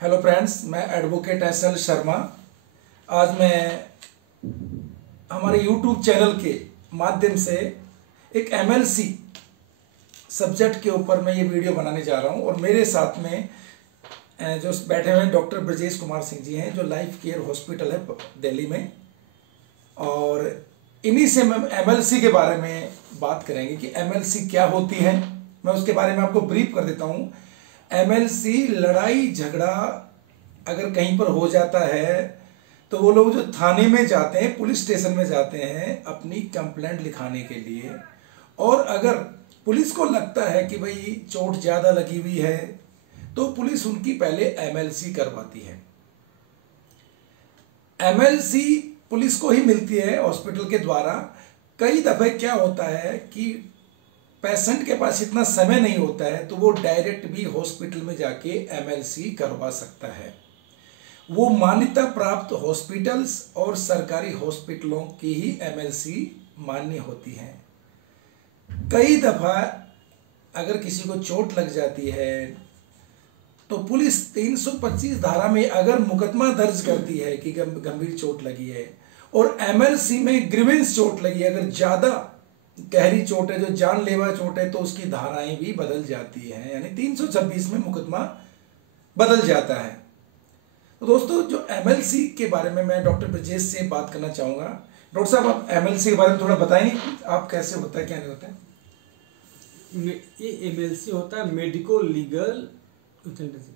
Hello friends, मैं advocate SL. Sharma. आज मैं हमारे यूट्यूब चैनल के माध्यम से एक एमएलसी सब्जेक्ट के ऊपर मैं ये वीडियो बनाने जा रहा हूँ और मेरे साथ में जो बैठे हुए हैं डॉक्टर ब्रजेश कुमार सिंह जी हैं, जो लाइफ केयर हॉस्पिटल है दिल्ली में। और इन्हीं से हम एमएलसी के बारे में बात करेंगे कि एमएलसी क्या होती है। मैं उसके बारे में आपको ब्रीफ कर देता हूँ। एमएलसी लड़ाई झगड़ा अगर कहीं पर हो जाता है तो वो लोग जो थाने में जाते हैं, पुलिस स्टेशन में जाते हैं अपनी कंप्लेंट लिखाने के लिए, और अगर पुलिस को लगता है कि भाई चोट ज़्यादा लगी हुई है तो पुलिस उनकी पहले एमएलसी करवाती है। एमएलसी पुलिस को ही मिलती है हॉस्पिटल के द्वारा। कई दफ़े क्या होता है कि पेशेंट के पास इतना समय नहीं होता है तो वो डायरेक्ट भी हॉस्पिटल में जाके एमएलसी करवा सकता है। वो मान्यता प्राप्त हॉस्पिटल्स और सरकारी हॉस्पिटलों की ही एमएलसी मान्य होती हैं। कई दफ़ा अगर किसी को चोट लग जाती है तो पुलिस 325 धारा में अगर मुकदमा दर्ज करती है कि गंभीर चोट लगी है, और एमएलसी में ग्रीवेंस चोट लगी है, अगर ज़्यादा गहरी चोट है, जो जानलेवा चोट है, तो उसकी धाराएं भी बदल जाती हैं, यानी 326 में मुकदमा बदल जाता है। तो दोस्तों, जो एमएलसी के बारे में मैं डॉक्टर ब्रजेश से बात करना चाहूँगा। डॉक्टर साहब, आप एमएलसी के बारे में थोड़ा बताएंगे, आप कैसे होता है, क्या नहीं होता है? ये एमएलसी होता है मेडिको लीगल इंटेलिजेंस।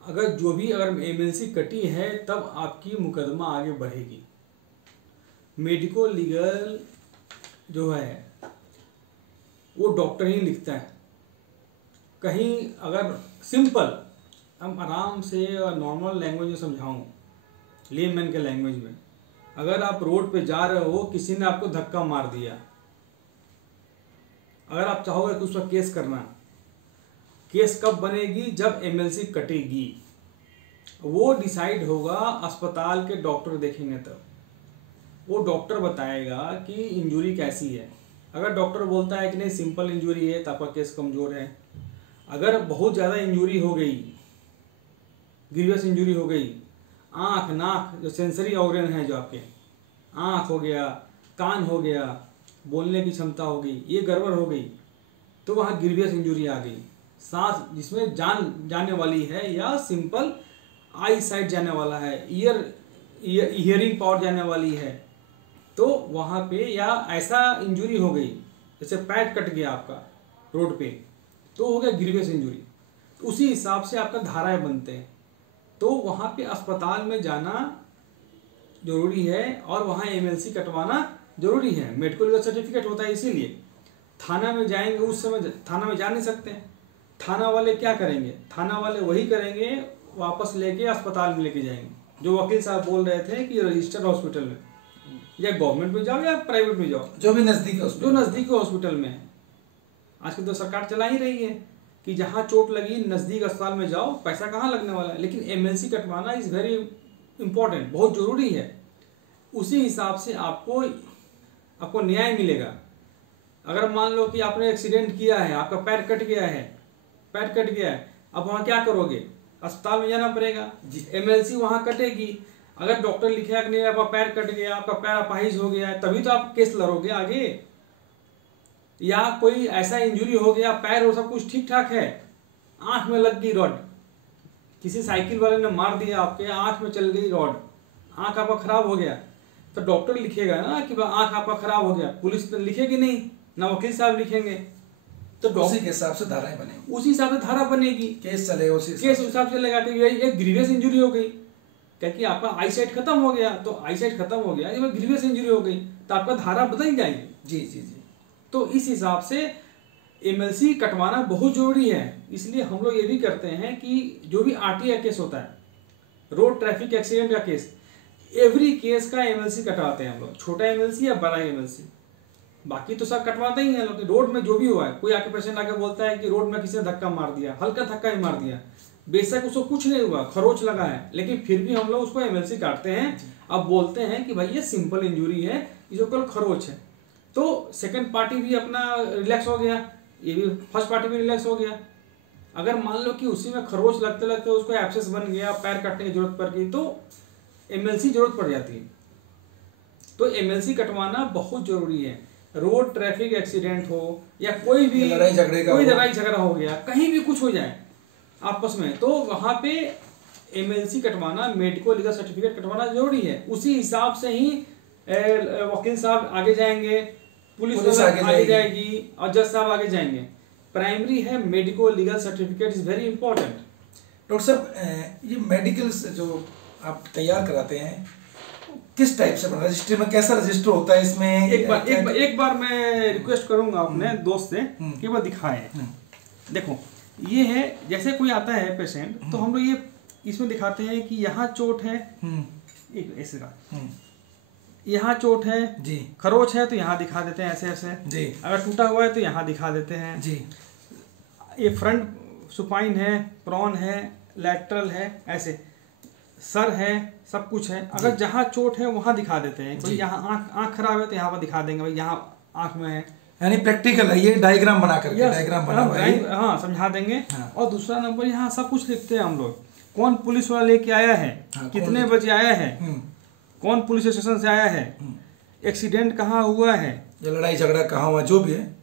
अगर एमएलसी कटी है तब आपकी मुकदमा आगे बढ़ेगी। मेडिको लीगल जो है वो डॉक्टर ही लिखता है। कहीं अगर सिंपल हम आराम से नॉर्मल लैंग्वेज में समझाऊं, लेमैन के लैंग्वेज में, अगर आप रोड पे जा रहे हो, किसी ने आपको धक्का मार दिया, अगर आप चाहोगे तो उसका केस करना, केस कब बनेगी? जब एमएलसी कटेगी। वो डिसाइड होगा अस्पताल के डॉक्टर देखेंगे तब। वो डॉक्टर बताएगा कि इंजरी कैसी है। अगर डॉक्टर बोलता है कि नहीं सिंपल इंजरी है तो आपका केस कमज़ोर है। अगर बहुत ज़्यादा इंजरी हो गई, ग्रीवियस इंजरी हो गई, आँख नाक जो सेंसरी ऑर्गन है, जो आपके आँख हो गया, कान हो गया, बोलने की क्षमता हो गई, ये गड़बड़ हो गई, तो वहाँ ग्रीवियस इंजरी आ गई। सांस जिसमें जान जाने वाली है, या सिंपल आई साइट जाने वाला है, हियरिंग पावर जाने वाली है, तो वहाँ पे, या ऐसा इंजरी हो गई जैसे पैर कट गया आपका रोड पे, तो हो गया ग्रीवियस इंजरी। तो उसी हिसाब से आपका धाराएं बनते हैं। तो वहाँ पे अस्पताल में जाना जरूरी है और वहाँ एमएलसी कटवाना जरूरी है। मेडिकल लीगल सर्टिफिकेट होता है, इसीलिए थाना में जाएंगे, उस समय थाना में जा नहीं सकते। थाना वाले क्या करेंगे? थाना वाले वही करेंगे, वापस लेके अस्पताल में लेके जाएंगे। जो वकील साहब बोल रहे थे कि रजिस्टर्ड हॉस्पिटल में, या गवर्नमेंट में जाओ या प्राइवेट में जाओ, जो भी नज़दीक जो नज़दीक हॉस्पिटल में है। आजकल तो सरकार चला ही रही है कि जहाँ चोट लगी नज़दीक अस्पताल में जाओ, पैसा कहाँ लगने वाला है। लेकिन एमएलसी कटवाना इज़ वेरी इंपॉर्टेंट, बहुत ज़रूरी है। उसी हिसाब से आपको न्याय मिलेगा। अगर मान लो कि आपने एक्सीडेंट किया है, आपका पैर कट गया है, अब वहाँ क्या करोगे? अस्पताल में जाना पड़ेगा, एमएलसी वहाँ कटेगी। अगर डॉक्टर लिखेगा कि नहीं आपका पैर कट गया, आपका पैर अपाहिज हो गया है, तभी तो आप केस लड़ोगे आगे। या कोई ऐसा इंजरी हो गया, पैर और सब कुछ ठीक ठाक है, आंख में लग गई रॉड, किसी साइकिल वाले ने मार दिया, आपके आंख में चल गई रॉड, आंख आपका खराब हो गया, तो डॉक्टर लिखेगा ना कि आंख आपका खराब हो गया। पुलिस तो लिखेगी नहीं, ना वकील साहब लिखेंगे। तो उसी के हिसाब से धाराएं बनेगी, उसी हिसाब से धारा बनेगी, केस चलेगा, उसी केस हिसाब से लगा के। ये ग्रीवियस इंजरी हो गई, क्योंकि आपका आई साइट खत्म हो गया, तो आई साइट खत्म हो गया, इसमें ग्रीवियस इंजरी हो गई, तो आपका धारा बदल जाएगी। जी जी जी। तो इस हिसाब से एमएलसी कटवाना बहुत जरूरी है। इसलिए हम लोग ये भी करते हैं कि जो भी आरटीआई केस होता है, रोड ट्रैफिक एक्सीडेंट का केस, एवरी केस का एमएलसी कटवाते हैं हम लोग, छोटा एमएलसी या बड़ा एमएलसी। बाकी तो सब कटवाते ही हैं लोग। रोड में जो भी हुआ है, कोई आके पेशेंट आके बोलता है कि रोड में किसी ने धक्का मार दिया, हल्का धक्का ही मार दिया, बेशक उसको कुछ नहीं हुआ, खरोच लगा है, लेकिन फिर भी हम लोग उसको एमएलसी काटते हैं। अब बोलते हैं कि भाई ये सिंपल इंजरी है, इसको केवल खरोच है, तो सेकंड पार्टी भी अपना रिलैक्स हो गया, ये भी फर्स्ट पार्टी भी रिलैक्स हो गया। अगर मान लो कि उसी में खरोच लगते लगते उसको एब्सेस बन गया, पैर काटने की जरूरत पड़ गई, तो एमएलसी जरूरत पड़ जाती है। तो एमएलसी कटवाना बहुत जरूरी है। रोड ट्रैफिक एक्सीडेंट हो या कोई भी लड़ाई झगड़ा हो गया, कहीं भी कुछ हो जाए आपस में, तो वहां पे एमएलसी कटवाना, मेडिको लीगल सर्टिफिकेट कटवाना जरूरी है। उसी हिसाब से ही वकील साहब आगे जाएंगे, पुलिस आगे जाएगी और जज साहब आगे जाएंगे। प्राइमरी है medico legal certificate is very important. Doctor साहब, ये मेडिकल जो आप तैयार कराते हैं किस टाइप से बना, रजिस्ट्री में कैसा रजिस्टर होता है इसमें? एक बार मैं रिक्वेस्ट करूंगा अपने दोस्त से कि वो दिखाएं। देखो ये है, जैसे कोई आता है पेशेंट तो हम लोग ये इसमें दिखाते हैं कि यहाँ चोट है, एक ऐसे का यहाँ चोट है जी, खरोच है तो यहाँ दिखा देते हैं ऐसे ऐसे जी, अगर टूटा हुआ है तो यहाँ दिखा देते हैं जी, ये फ्रंट सुपाइन है, प्रॉन है, लैटरल है, ऐसे सर है, सब कुछ है। अगर जहाँ चोट है वहाँ दिखा देते हैं। कोई यहाँ आँख खराब है तो यहाँ पर दिखा देंगे भाई यहाँ आँख में है, यानी प्रैक्टिकल है ये, डायग्राम बना करके डायग्राम बना हुआ है, हाँ समझा देंगे। हाँ। और दूसरा नंबर यहाँ सब कुछ लिखते हैं हम लोग, कौन पुलिस वाला लेके आया है, हाँ, कितने बजे आया है, कौन पुलिस स्टेशन से आया है, एक्सीडेंट कहाँ हुआ है, या लड़ाई झगड़ा कहाँ हुआ, जो भी है,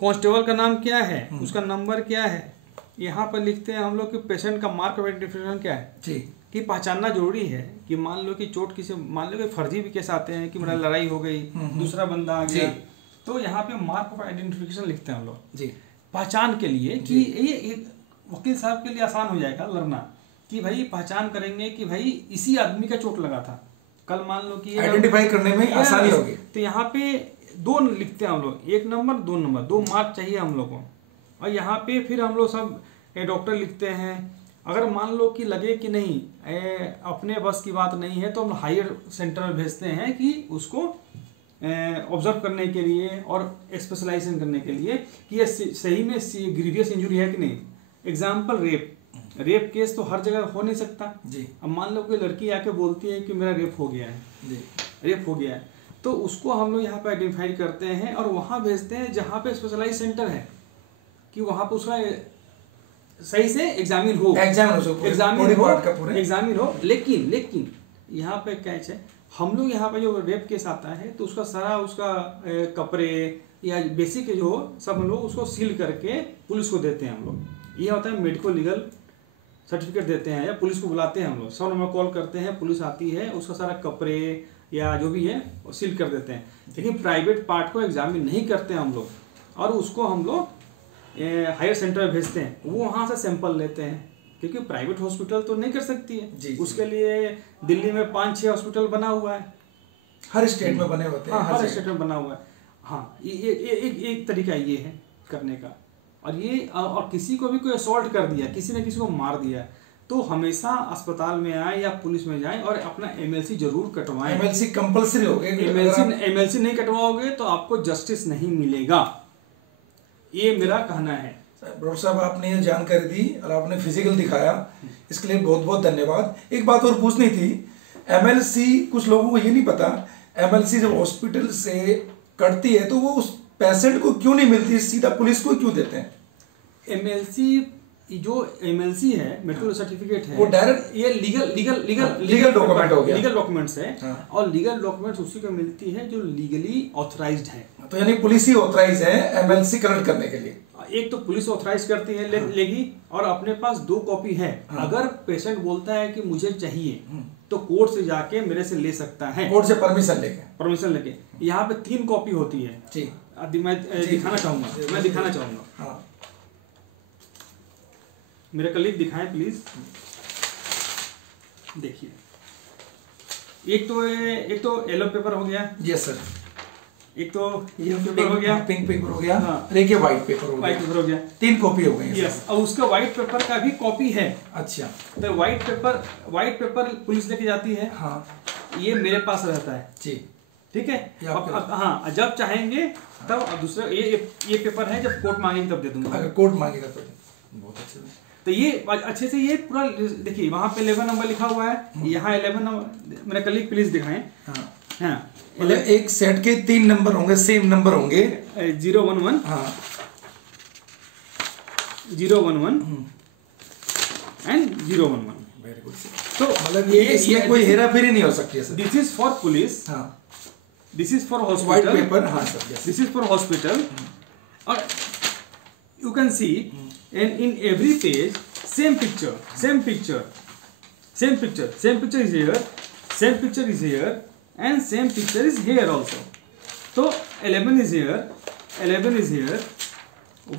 कांस्टेबल का नाम क्या है, उसका नंबर क्या है। यहाँ पर लिखते हैं हम लोग कि पेशेंट का मार्क ऑफ आइडेंटिफिकेशन क्या है, जी, कि पहचानना जरूरी है। कि मान लो कि चोट किसी, मान लो कि फर्जी भी केस आते हैं कि मेरा लड़ाई हो गई, दूसरा बंदा आ गया, तो यहाँ पे मार्क ऑफ आइडेंटिफिकेशन लिखते हैं हम लोग जी, पहचान के लिए, कि ये वकील साहब के लिए आसान हो जाएगा लड़ना, कि भाई पहचान करेंगे कि भाई इसी आदमी का चोट लगा था। कल मान लो कि आइडेंटिफाई करने में आसानी होगी। तो यहाँ पे 2 लिखते हैं हम लोग, 1 नंबर 2 नंबर, 2 मार्क चाहिए हम लोग को। और यहाँ पे फिर हम लोग सब डॉक्टर लिखते हैं। अगर मान लो कि लगे कि नहीं अपने बस की बात नहीं है तो हम हायर सेंटर में भेजते हैं कि उसको ऑब्जर्व करने के लिए और स्पेशलाइजेशन करने के लिए कि ये सही में ग्रीवियस इंजरी है कि नहीं। एग्जाम्पल रेप केस तो हर जगह हो नहीं सकता जी। अब मान लो कोई लड़की आके बोलती है कि मेरा रेप हो गया है जी, रेप हो गया है, तो उसको हम लोग यहाँ पे आइडेंटिफाई करते हैं और वहाँ भेजते हैं जहाँ पे स्पेशलाइज सेंटर है, कि वहाँ पे उसका सही से एग्जामिन हो, एग्जामिन हो। लेकिन यहाँ पे कैच है, हम लोग यहाँ पे जो रेप केस आता है तो उसका सारा उसका कपड़े या बेसिक जो सब हम लोग उसको सील करके पुलिस को देते हैं हम लोग। ये होता है मेडिको लीगल सर्टिफिकेट देते हैं या पुलिस को बुलाते हैं हम लोग, 100 नंबर कॉल करते हैं, पुलिस आती है, उसका सारा कपड़े या जो भी है वो सील कर देते हैं। लेकिन प्राइवेट पार्ट को एग्जामिन नहीं करते हम लोग, और उसको हम लोग हायर सेंटर में भेजते हैं, वो वहाँ से सैंपल लेते हैं, क्योंकि प्राइवेट हॉस्पिटल तो नहीं कर सकती है जी, उसके लिए दिल्ली में 5-6 हॉस्पिटल बना हुआ है, हर स्टेट में बने होते हैं। हाँ, हर स्टेट में बना हुआ है। हाँ, ये एक तरीका ये है करने का। और किसी को भी कोई असॉल्ट कर दिया, किसी ने किसी को मार दिया, तो हमेशा अस्पताल में आए या पुलिस में जाएं और अपना एमएलसी जरूर कटवाएं। एमएलसी कंपलसरी हो गया। एमएलसी नहीं कटवाओगे तो आपको जस्टिस नहीं मिलेगा, ये मेरा कहना है। डॉक्टर साहब, आपने ये जानकारी दी और आपने फिजिकल दिखाया, इसके लिए बहुत बहुत धन्यवाद। एक बात और पूछनी थी, एमएलसी कुछ लोगों को ये नहीं पता, एमएलसी जब हॉस्पिटल से कटती है तो वो उस पेशेंट को क्यों नहीं मिलती, सीधा पुलिस को क्यों देते हैं? जो एमएलसी है, मेडिकल सर्टिफिकेट है, वो डायरेक्ट ये लीगल डॉक्यूमेंट हो गया, लीगल डॉक्यूमेंट्स है। हाँ। और लीगल डॉक्यूमेंट्स उसी को मिलती है जो लीगली ऑथराइज्ड है। तो यानी पुलिस ही ऑथराइज है एमएलसी कलेक्ट करने के लिए। एक तो पुलिस ऑथराइज करती है लेगी, और अपने पास 2 कॉपी है। अगर पेशेंट बोलता है कि मुझे चाहिए तो कोर्ट से जाके मेरे से ले सकता है, कोर्ट से परमिशन लेके। यहाँ पे 3 कॉपी होती है जी। मैं दिखाना चाहूंगा। हाँ, मेरे कलीग दिखाएं प्लीज। देखिए, एक तो येलो पेपर हो गया, यस सर, एक तो येलो पेपर हो गया, पिंक पेपर हो गया, हाँ, एक ये व्हाइट पेपर हो गया, 3 कॉपी हो गई। यस, और उसका व्हाइट पेपर का भी कॉपी है। अच्छा, तो व्हाइट पेपर पुलिस लेके जाती है। हाँ, ये मेरे पास रहता है जी, ठीक है। हाँ, जब चाहेंगे तब। दूसरा ये पेपर है, जब कोर्ट मांगेगी तब दे दूंगा। अगर कोर्ट मांगेगा तो बहुत अच्छे। तो ये अच्छे से ये पूरा देखिए, वहाँ पे 11 नंबर लिखा हुआ है, यहाँ 11 नंबर। मेरा कलीग प्लीज दिखाएं। हाँ, मतलब एक सेट के 3 नंबर होंगे, सेम नंबर होंगे, 011। हाँ, 011 एंड 011। Very good sir. तो मतलब ये इसमें कोई हेरा फेरी नहीं हो सकती है sir. This is for police, हाँ, this is for white hospital, paper, हाँ sir, yes. This is for hospital. और you can see and in every page same picture, same picture, same picture, same picture is here, same picture is here and same picture is here also. तो 11 is here, 11 is here.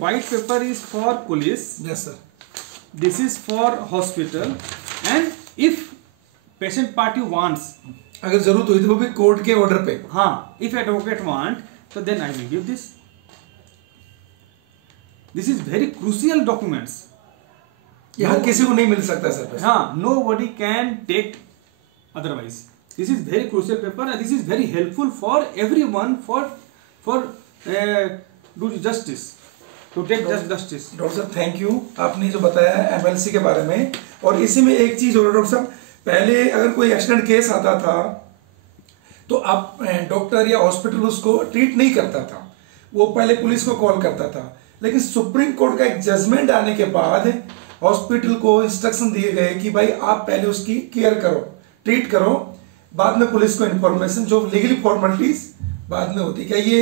White paper is for police. Yes sir. This is for hospital. And if patient party wants, अगर जरूरत हुई तो वो भी court के order पे, हाँ, if advocate want, so then I will give this. This is very crucial documents. यहाँ किसी को नहीं मिल सकता सर। हाँ, nobody can take otherwise. This is very crucial paper and this is very helpful for everyone for do justice, to take just justice. Doctor साहब thank you, आपने जो बताया है MLC के बारे में। और इसी में एक चीज और डॉक्टर साहब, पहले अगर कोई एक्सीडेंट केस आता था तो आप डॉक्टर या हॉस्पिटल उसको ट्रीट नहीं करता था, वो पहले पुलिस को कॉल करता था। लेकिन सुप्रीम कोर्ट का एक जजमेंट आने के बाद हॉस्पिटल को इंस्ट्रक्शन दिए गए कि भाई आप पहले उसकी केयर करो, ट्रीट करो, बाद में पुलिस को इन्फॉर्मेशन, जो लीगली फॉर्मेलिटीज बाद में होती। क्या ये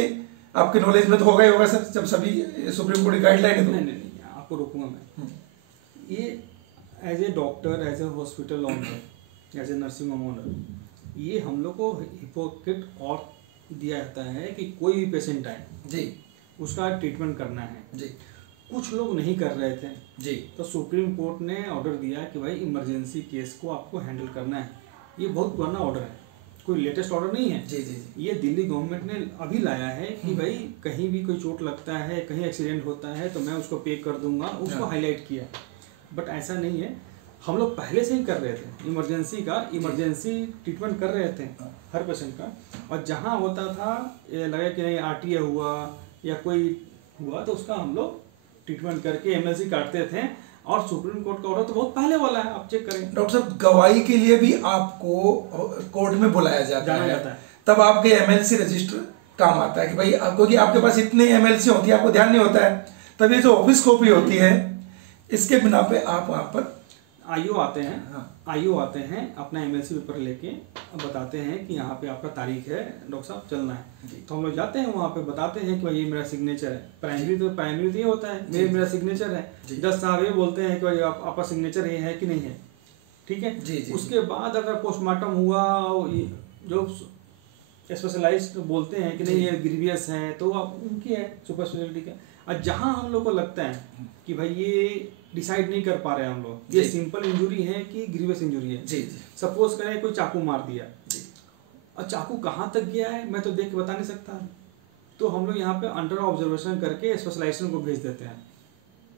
आपके नॉलेज में तो होगा ही होगा सर, जब सभी सुप्रीम कोर्ट की गाइडलाइन है तो? नहीं, आपको रोकूंगा मैं। ये as a doctor, as a hospital owner, as a nursing home owner, ये हम लोग को हिपोक्रेट और दिया जाता है कि कोई भी पेशेंट आए जी, उसका ट्रीटमेंट करना है जी। कुछ लोग नहीं कर रहे थे जी, तो सुप्रीम कोर्ट ने ऑर्डर दिया कि भाई इमरजेंसी केस को आपको हैंडल करना है। ये बहुत पुराना ऑर्डर है, कोई लेटेस्ट ऑर्डर नहीं है। जी, जी। ये दिल्ली गवर्नमेंट ने अभी लाया है कि भाई कहीं भी कोई चोट लगता है, कहीं एक्सीडेंट होता है तो मैं उसको पे कर दूंगा, उसको हाईलाइट किया। बट ऐसा नहीं है, हम लोग पहले से ही कर रहे थे इमरजेंसी ट्रीटमेंट कर रहे थे हर पेशेंट का। और जहाँ होता था ये लगे कि नहीं RTA हुआ या कोई हुआ तो उसका हम लोग ट्रीटमेंट करके MLC काटते थे। और सुप्रीम कोर्ट का ऑर्डर तो बहुत पहले वाला है, आप चेक करें। डॉक्टर साहब गवाही के लिए भी आपको कोर्ट में बुलाया जाता है, तब आपके MLC रजिस्टर काम आता है कि भाई, क्योंकि आपके पास इतने MLC होती है, आपको ध्यान नहीं होता है, तब ये जो ऑफिस कॉपी होती है इसके बिना पे आप वहाँ पर IO आते हैं। हाँ। IO आते हैं, अपना MLC पेपर लेके बताते हैं कि यहाँ पे आपका तारीख है डॉक्टर साहब, चलना है। तो हम लोग जाते हैं वहाँ पे, बताते हैं कि भाई ये मेरा सिग्नेचर है। प्राइमरी तो ये होता है, मेरा सिग्नेचर है। जज साहब ये बोलते हैं कि भाई आपका सिग्नेचर ये है कि नहीं है, ठीक है जी। उसके बाद अगर पोस्टमार्टम हुआ, जो स्पेशलाइज्ड बोलते हैं कि नहीं ये ग्रीवियस है, तो आप उनकी है सुपर स्पेशलिटी का। और जहाँ हम लोग को लगता है कि भाई ये डिसाइड नहीं कर पा रहे हैं हम लोग, ये सिंपल इंजरी है कि ग्रीवियस इंजरी है जी। सपोज करें कोई चाकू मार दिया जी, और चाकू कहाँ तक गया है मैं तो देख के बता नहीं सकता, तो हम लोग यहाँ पे अंडर ऑब्जर्वेशन करके स्पेशलाइजेशन को भेज देते हैं।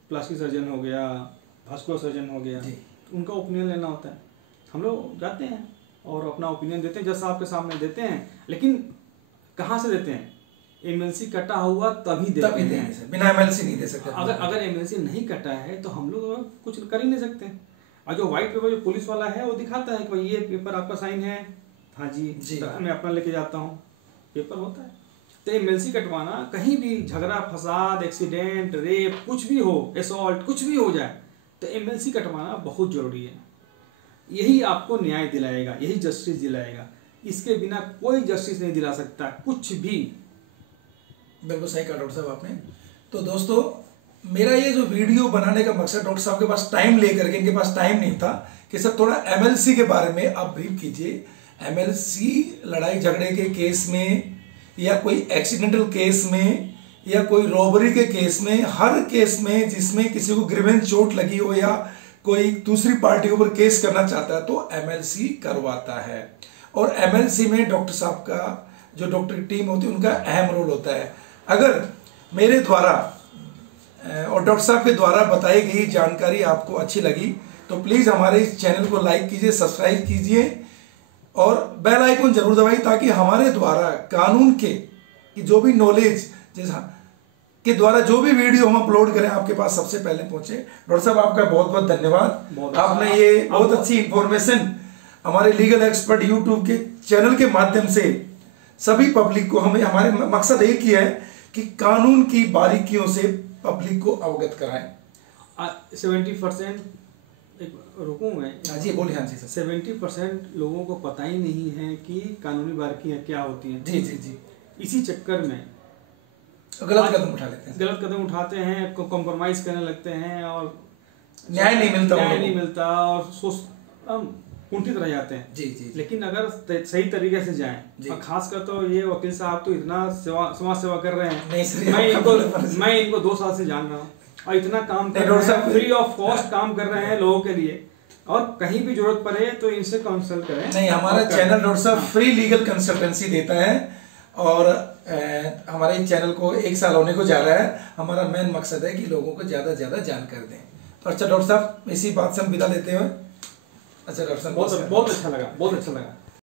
प्लास्टिक सर्जन हो गया, वास्कुलर सर्जन हो गया, तो उनका ओपिनियन लेना होता है। हम लोग जाते हैं और अपना ओपिनियन देते हैं, जज साहब के सामने देते हैं। लेकिन कहाँ से देते हैं? MLC कटा हुआ तभी देते हैं, बिना MLC नहीं दे सकते। अगर MLC नहीं कटा है तो हम लोग कुछ कर ही नहीं सकते। और जो व्हाइट पेपर जो पुलिस वाला है वो दिखाता है कि भाई ये पेपर आपका साइन है, हाँ जी, तो मैं अपना लेके जाता हूँ, पेपर होता है। तो MLC कटवाना, कहीं भी झगड़ा फसाद, एक्सीडेंट, रेप, कुछ भी हो, असॉल्ट, कुछ भी हो जाए तो MLC कटवाना बहुत जरूरी है। यही आपको न्याय दिलाएगा, यही जस्टिस दिलाएगा। इसके बिना कोई जस्टिस नहीं दिला सकता कुछ भी। बिल्कुल सही कहा डॉक्टर साहब आपने। तो दोस्तों, मेरा ये जो वीडियो बनाने का मकसद, डॉक्टर साहब के पास टाइम लेकर के, इनके पास टाइम नहीं था कि सर थोड़ा MLC के बारे में आप ब्रीफ कीजिए। MLC लड़ाई झगड़े के केस में, या कोई एक्सीडेंटल केस में, या कोई रॉबरी के केस में, हर केस में जिसमें किसी को ग्रीवेंस चोट लगी हो या कोई दूसरी पार्टी के ऊपर केस करना चाहता है तो MLC करवाता है। और MLC में डॉक्टर साहब का जो डॉक्टर की टीम होती है उनका अहम रोल होता है। अगर मेरे द्वारा और डॉक्टर साहब के द्वारा बताई गई जानकारी आपको अच्छी लगी तो प्लीज़ हमारे इस चैनल को लाइक कीजिए, सब्सक्राइब कीजिए और बेल आइकन जरूर दबाइए, ताकि हमारे द्वारा कानून के की जो भी नॉलेज के द्वारा जो भी वीडियो हम अपलोड करें आपके पास सबसे पहले पहुंचे। डॉक्टर साहब आपका बहुत बहुत धन्यवाद। आपने ये बहुत अच्छी इंफॉर्मेशन हमारे लीगल एक्सपर्ट यूट्यूब के चैनल के माध्यम से सभी पब्लिक को, हमें हमारे मकसद एक ही है कि कानून की बारीकियों से पब्लिक को अवगत कराएं। 70% रुकूं मैं। हाँ जी बोलिए। हाँ जी सर। 70% लोगों को पता ही नहीं है कि कानूनी बारीकियां क्या होती हैं। जी जी जी। इसी चक्कर में गलत कदम उठा लेते हैं। गलत कदम उठाते हैं, कॉम्प्रोमाइज करने लगते हैं और न्याय नहीं मिलता और कुंठित रह जाते हैं। जी जी। लेकिन अगर सही तरीके से जाएं, और खासकर तो ये वकील साहब तो इतना समाज सेवा कर रहे हैं। नहीं सर, मैं इनको 2 साल से जान रहा हूँ और इतना काम कर रहे हैं, फ्री ऑफ कॉस्ट काम कर रहे हैं लोगों के लिए। और कहीं भी जरूरत पड़े तो इनसे कंसल्ट करें। नहीं, हमारा चैनल डॉक्टर साहब फ्री लीगल कंसल्टेंसी देता है और हमारे चैनल को 1 साल होने को जा रहा है। हमारा मेन मकसद है कि लोगों को ज़्यादा से ज़्यादा जानकारी दें। तो अच्छा डॉक्टर साहब, इसी बात से हम विदा लेते हैं। अच्छा डॉक्टर साहब, बहुत अच्छा लगा, बहुत अच्छा लगा।